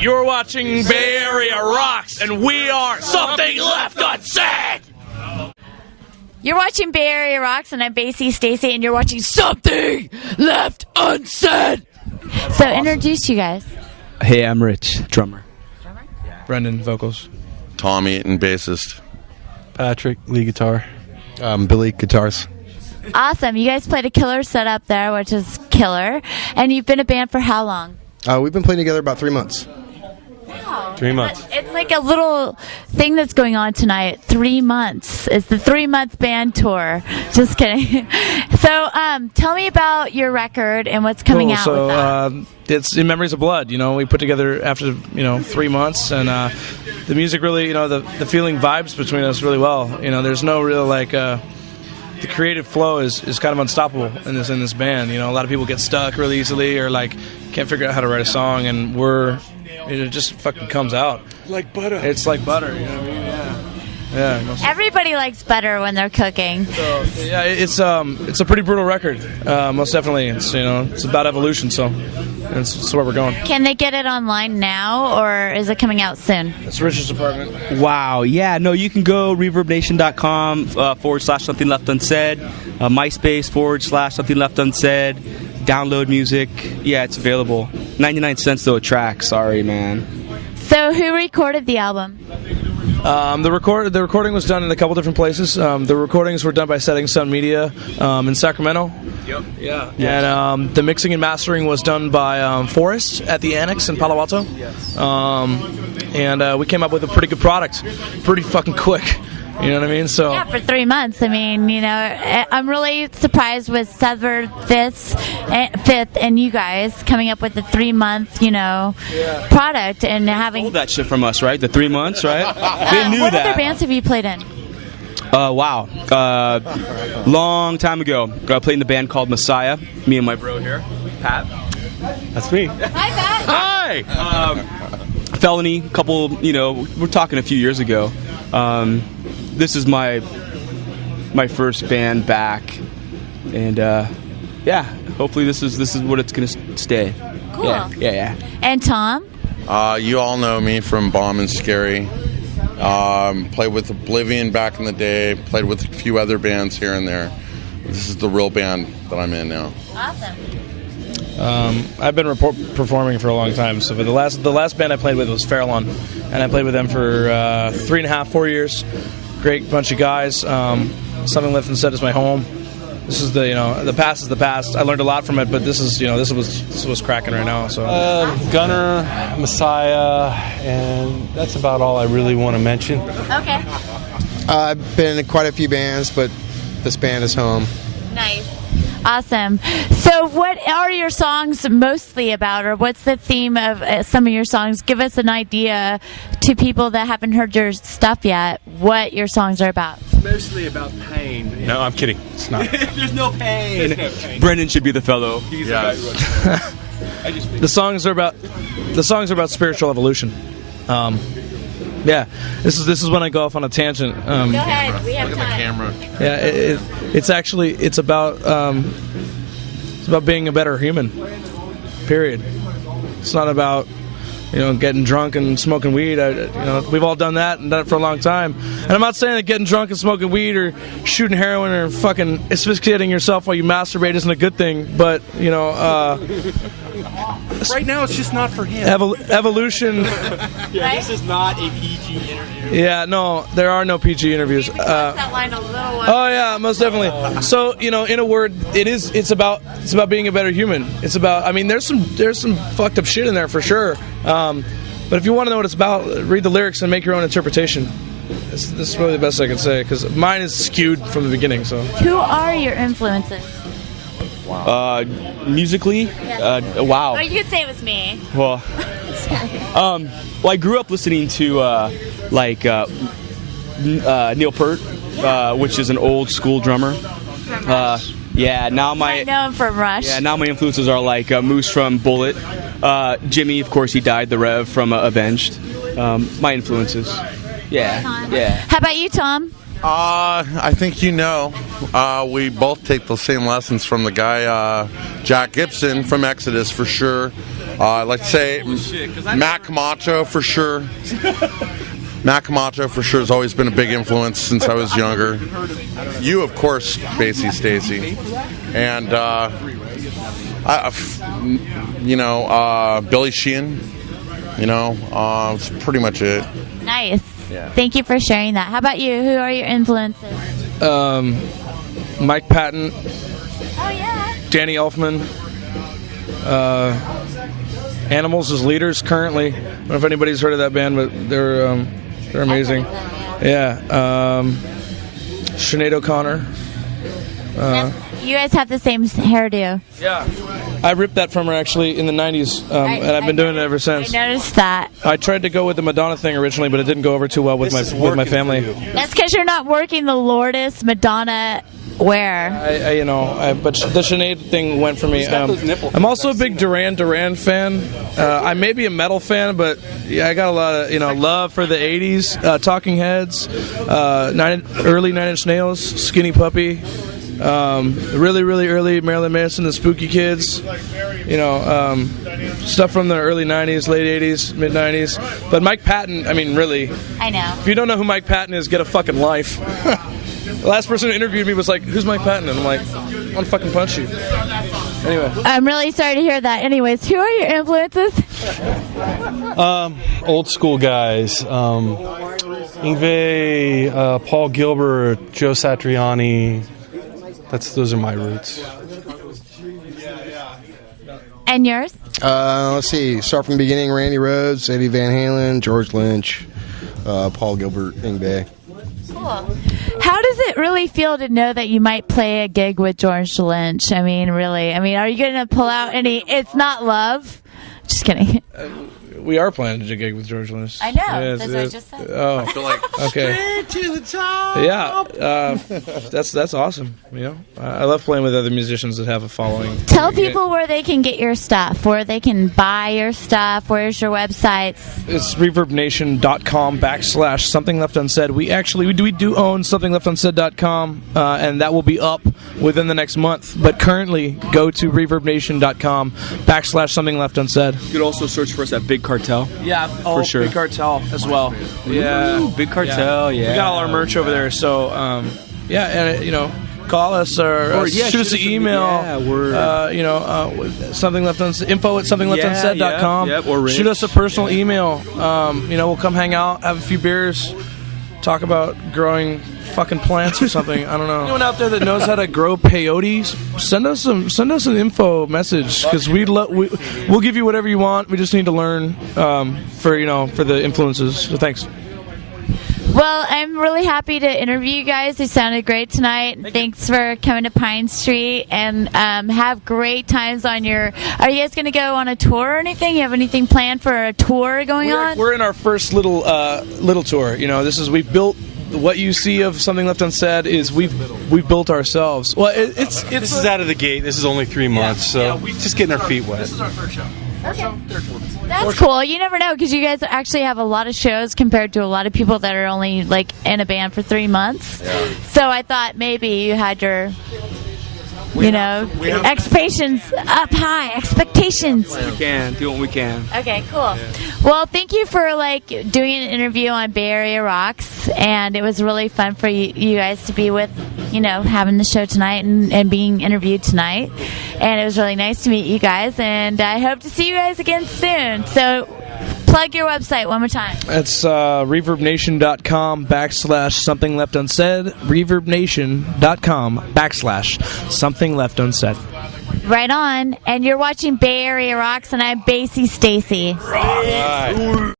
You're watching Bay Area Rocks, and we are Something Left Unsaid! You're watching Bay Area Rocks, and I'm Bassy, Stacy, and you're watching Something Left Unsaid! So introduce you guys. Hey, I'm Rich, drummer. Brendan, vocals. Tom Eaton, bassist. Patrick, lead guitar. Billy, guitars. Awesome. You guys played a killer set up there, which is killer. And you've been a band for how long? We've been playing together about 3 months. Wow. 3 months. It's like a little thing that's going on tonight. 3 months. It's the 3-month band tour. Just kidding. So tell me about your record and what's coming out with that. It's In Memories of Blood. You know, we put together after 3 months, and the music really, the feeling vibes between us really well. You know, there's no real the creative flow is kind of unstoppable in this band. You know, a lot of people get stuck really easily or can't figure out how to write a song, and it just fucking comes out Like butter. It's like butter. You know what I mean? Yeah. Everybody likes butter when they're cooking. So, yeah, it's a pretty brutal record. Most definitely, it's about evolution. So that's where we're going. Can they get it online now, or is it coming out soon? It's Richard's apartment. Wow, yeah, no, you can go reverbnation.com /something left unsaid, MySpace /something left unsaid, download music. Yeah, it's available. 99 cents though a track. Sorry, man. So who recorded the album? The recording was done in a couple different places. The recordings were done by Setting Sun Media in Sacramento. Yep. Yeah. Yes. And the mixing and mastering was done by Forrest at the Annex in Palo Alto. Yes. And we came up with a pretty good product, pretty fucking quick. You know what I mean? So yeah, for 3 months. I mean, I'm really surprised with Severed Fifth and you guys coming up with the 3-month, product and having Hold that shit from us, right? The 3 months, right? They knew what that. other bands have you played in? Wow. Long time ago, I played in the band called Messiah. Me and my bro here, Pat. That's me. Hi, Pat. Hi. Felony, couple. We're talking a few years ago. This is my first band back, and hopefully this is what it's gonna stay. Cool. Yeah. And Tom? You all know me from Bomb and Scary. Played with Oblivion back in the day. Played with a few other bands here and there. This is the real band that I'm in now. Awesome. I've been performing for a long time. So the last band I played with was Farallon, and I played with them for 3.5-4 years. Great bunch of guys. Something Left Unsaid is my home. This is the past is the past. I learned a lot from it, but this was cracking right now. So Gunner, Messiah, and that's about all I really want to mention. Okay. I've been in quite a few bands, but this band is home. Nice. Awesome. So what are your songs mostly about, or what's the theme of some of your songs? Give us an idea to people that haven't heard your stuff yet, what your songs are about. It's mostly about pain. No, I'm kidding. It's not. There's no pain. Brendan should be the fellow. He's the guy who the songs are about spiritual evolution. Yeah, this is when I go off on a tangent. Go ahead, we have Look at the camera. Yeah, it's about being a better human. Period. It's not about getting drunk and smoking weed. We've all done that and done it for a long time. And I'm not saying that getting drunk and smoking weed or shooting heroin or fucking asphyxiating yourself while you masturbate isn't a good thing. But right now, it's just not for him. Evolution. Yeah, this is not a PG interview. Yeah, no, there are no PG interviews. That line a little one. Oh yeah, most definitely. So in a word, it's about being a better human. It's about. There's some fucked up shit in there for sure. But if you want to know what it's about, read the lyrics and make your own interpretation. This is really the best I can say because mine is skewed from the beginning. So who are your influences? Musically, wow. Or you could say it was me. Well, I grew up listening to Neil Peart, which is an old school drummer. From Rush. I know him from Rush. Yeah, now my influences are like Moose from Bullet, Jimmy, of course, he died. The Rev from Avenged. My influences. Yeah. How about you, Tom? I think we both take the same lessons from the guy Jack Gibson from Exodus for sure. I'd like to say Matt Camacho for sure. Matt Camacho for sure has always been a big influence since I was younger. You, of course, Bassy, Stacy, and Billy Sheehan. It's pretty much it. Nice. Yeah. Thank you for sharing that. How about you? Who are your influences? Mike Patton, Oh, yeah. Danny Elfman, Animals as Leaders currently. I don't know if anybody's heard of that band, but they're amazing. Yeah. Sinead O'Connor. You guys have the same hairdo. Yeah. I ripped that from her actually in the 90s, and I've been doing it ever since. I noticed that. I tried to go with the Madonna thing originally, but it didn't go over too well with my family. That's because you're not working the Lourdes Madonna wear. But the Sinead thing went for me. I'm also a big Duran Duran fan. I may be a metal fan, but yeah, I got a lot of love for the '80s. Talking Heads, early Nine Inch Nails, Skinny Puppy. Really, really early Marilyn Manson, the Spooky Kids, stuff from the early 90s, late 80s, mid 90s. But Mike Patton, really. I know. If you don't know who Mike Patton is, get a fucking life. The last person who interviewed me was like, "Who's Mike Patton?" And I'm like, "I'm gonna fucking punch you." Anyway. I'm really sorry to hear that. Anyways, who are your influences? Old school guys. Yngwie, Paul Gilbert, Joe Satriani. Those are my roots. And yours? Let's see. Start from the beginning. Randy Rhoads, Eddie Van Halen, George Lynch, Paul Gilbert, Yngwie. Cool. How does it really feel to know that you might play a gig with George Lynch? Really. Are you going to pull out any It's Not Love? Just kidding. We are planning to do a gig with George Lynch. I know. That's what I just said. Oh, I feel like okay. to the top. Yeah, that's awesome. I love playing with other musicians that have a following. Tell people where they can get your stuff, where they can buy your stuff. Where's your websites? It's reverbnation.com/something left unsaid. We do own somethingleftunsaid.com, and that will be up within the next month. But currently, go to reverbnation.com/something left unsaid. You could also search for us at Big Cartel. Yeah, for sure. Big Cartel as well. Yeah, Ooh, Big Cartel. Yeah. We got all our merch over there. So call us or shoot us an email. Something left unsaid. info@somethingleftunsaid.com. Yep, or Rich. Shoot us a personal email. We'll come hang out, have a few beers, talk about growing fucking plants or something. I don't know. Anyone out there that knows how to grow peyotes, send us an info message, because we'll give you whatever you want. We just need to learn for the influences. So thanks. Well, I'm really happy to interview you guys. You sounded great tonight. Thanks for coming to Pine Street, and have great times on your... Are you guys going to go on a tour or anything? You have anything planned for a tour going on? We're in our first little tour. We've built... What you see of Something Left Unsaid is we've built ourselves. Well, this is out of the gate. This is only 3 months, so we're just getting our feet wet. This is our first show. Okay. That's cool. You never know, because you guys actually have a lot of shows compared to a lot of people that are only in a band for 3 months. Yeah. So I thought maybe you had your... expectations up high. Expectations. We can do what we can. Okay, cool. Yeah. Well, thank you for doing an interview on Bay Area Rocks, and it was really fun for you guys to be with, having the show tonight and being interviewed tonight. And it was really nice to meet you guys, and I hope to see you guys again soon. So plug your website one more time. It's reverbnation.com/something left unsaid. reverbnation.com/something left unsaid. Right on. And you're watching Bay Area Rocks, and I'm Bassy Stacy. Right.